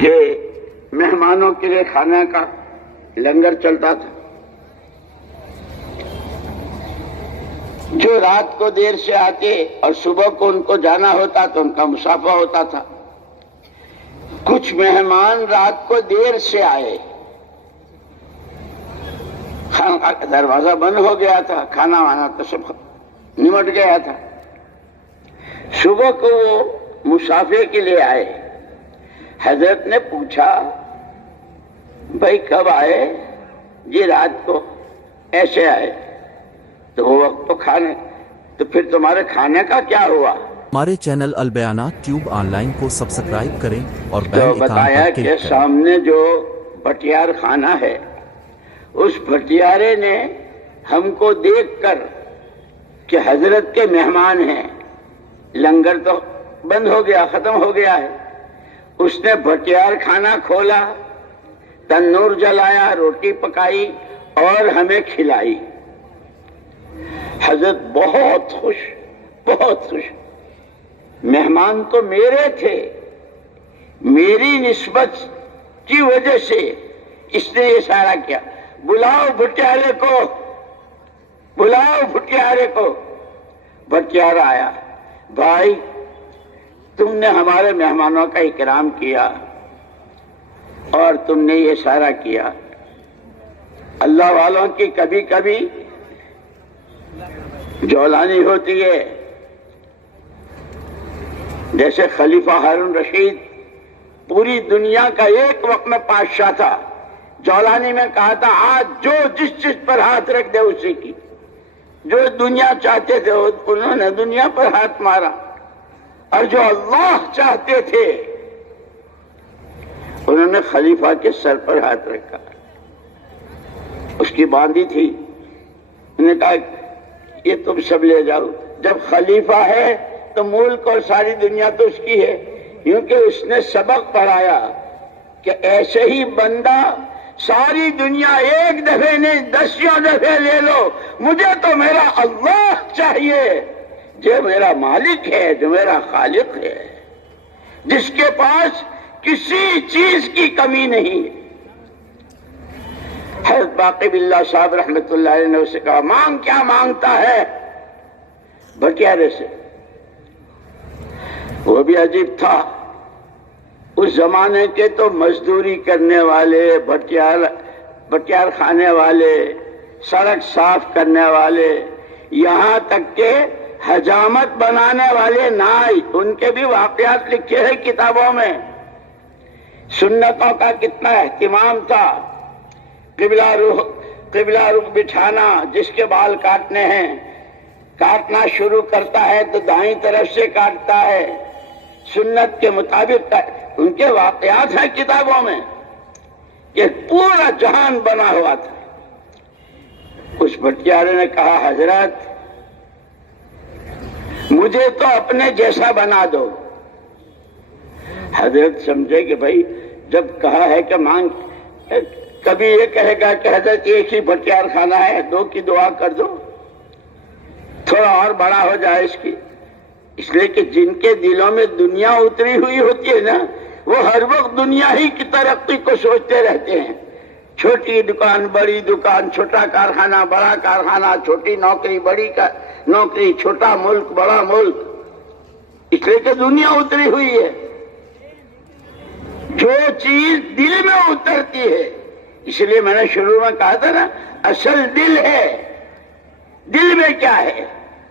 کہ مہمانوں کے لیے کھانے کا لنگر چلتا تھا. جو رات کو دیر سے آتے اور صبح کو ان کو جانا ہوتا تو ان کا مسافہ ہوتا تھا. کچھ مہمان رات کو دیر سے آئے، خانقاہ کا دروازہ بند ہو گیا تھا، کھانا وانا تو سب نمٹ گیا تھا. صبح کو وہ مسافے کے لیے آئے. حضرت نے پوچھا بھائی کب آئے؟ جی رات کو. ایسے آئے تو وہ وقت تو کھانے، تو پھر تمہارے کھانے کا کیا ہوا؟ ہمارے چینل البیانات ٹیوب آن لائن کو سبسکرائب کریں اور بیل تو آئیکن بتایا پر کہ کلک کریں. سامنے جو بھٹیار خانہ ہے، اس بھٹیارے نے ہم کو دیکھ کر کہ حضرت کے مہمان ہیں، لنگر تو بند ہو گیا، ختم ہو گیا ہے، اس نے بھٹیار خانہ کھولا، تنور جلایا، روٹی پکائی اور ہمیں کھلائی. حضرت بہت خوش، بہت خوش. مہمان تو میرے تھے، میری نسبت کی وجہ سے اس نے اشارہ کیا بلاؤ بھٹیارے کو، بلاؤ بھٹیارے کو. بھٹیارا آیا. بھائی تم نے ہمارے مہمانوں کا اکرام کیا اور تم نے یہ اشارہ کیا. اللہ والوں کی کبھی کبھی جولانی ہوتی ہے. جیسے خلیفہ ہارون رشید پوری دنیا کا ایک وقت میں بادشاہ تھا. جولانی میں کہا تھا آج جو جس چیز پر ہاتھ رکھ دے اسی کی. جو دنیا چاہتے تھے انہوں نے دنیا پر ہاتھ مارا، اور جو اللہ چاہتے تھے انہوں نے خلیفہ کے سر پر ہاتھ رکھا. اس کی باندھی تھی، انہوں نے کہا یہ تم سب لے جاؤ. جب خلیفہ ہے تو ملک اور ساری دنیا تو اس کی ہے، کیونکہ اس نے سبق پڑھایا کہ ایسے ہی بندہ ساری دنیا ایک دفعہ نہیں 10 دفعہ لے لو، مجھے تو میرا اللہ چاہیے جو میرا مالک ہے، جو میرا خالق ہے، جس کے پاس کسی چیز کی کمی نہیں. حضرت باقی باللہ صاحب رحمت اللہ علیہ نے اسے کہا مانگ کیا مانگتا ہے؟ بھٹیارے سے. وہ بھی عجیب تھا. اس زمانے کے تو مزدوری کرنے والے، بھٹیار کھانے والے، سڑک صاف کرنے والے، یہاں تک کہ حجامت بنانے والے نائی، ان کے بھی واقعات لکھے ہیں کتابوں میں. سنتوں کا کتنا اہتمام تھا. قبلہ رخ بٹھانا، جس کے بال کاٹنے ہیں کاٹنا شروع کرتا ہے تو دائیں طرف سے کاٹتا ہے، سنت کے مطابق. ان کے واقعات ہیں کتابوں میں کہ پورا جہان بنا ہوا تھا. اس بھٹیارے نے کہا حضرت مجھے تو اپنے جیسا بنا دو. حضرت سمجھے کہ بھائی جب کہا ہے کہ مانگ، کبھی یہ کہے گا کہ حضرت ایک ہی بھٹیار خانہ ہے، 2 کی دعا کر دو، تھوڑا اور بڑا ہو جائے اس کی. اس لیے کہ جن کے دلوں میں دنیا اتری ہوئی ہوتی ہے نا، وہ ہر وقت دنیا ہی کی ترقی کو سوچتے رہتے ہیں. چھوٹی دکان، بڑی دکان، چھوٹا کارخانہ، بڑا کارخانہ، چھوٹی نوکری، بڑی نوکری، چھوٹا ملک، بڑا ملک. اس لیے کہ دنیا اتری ہوئی ہے. جو چیز دل میں اترتی ہے، اس لیے میں نے شروع میں کہا تھا نا، اصل دل ہے. دل میں کیا ہے؟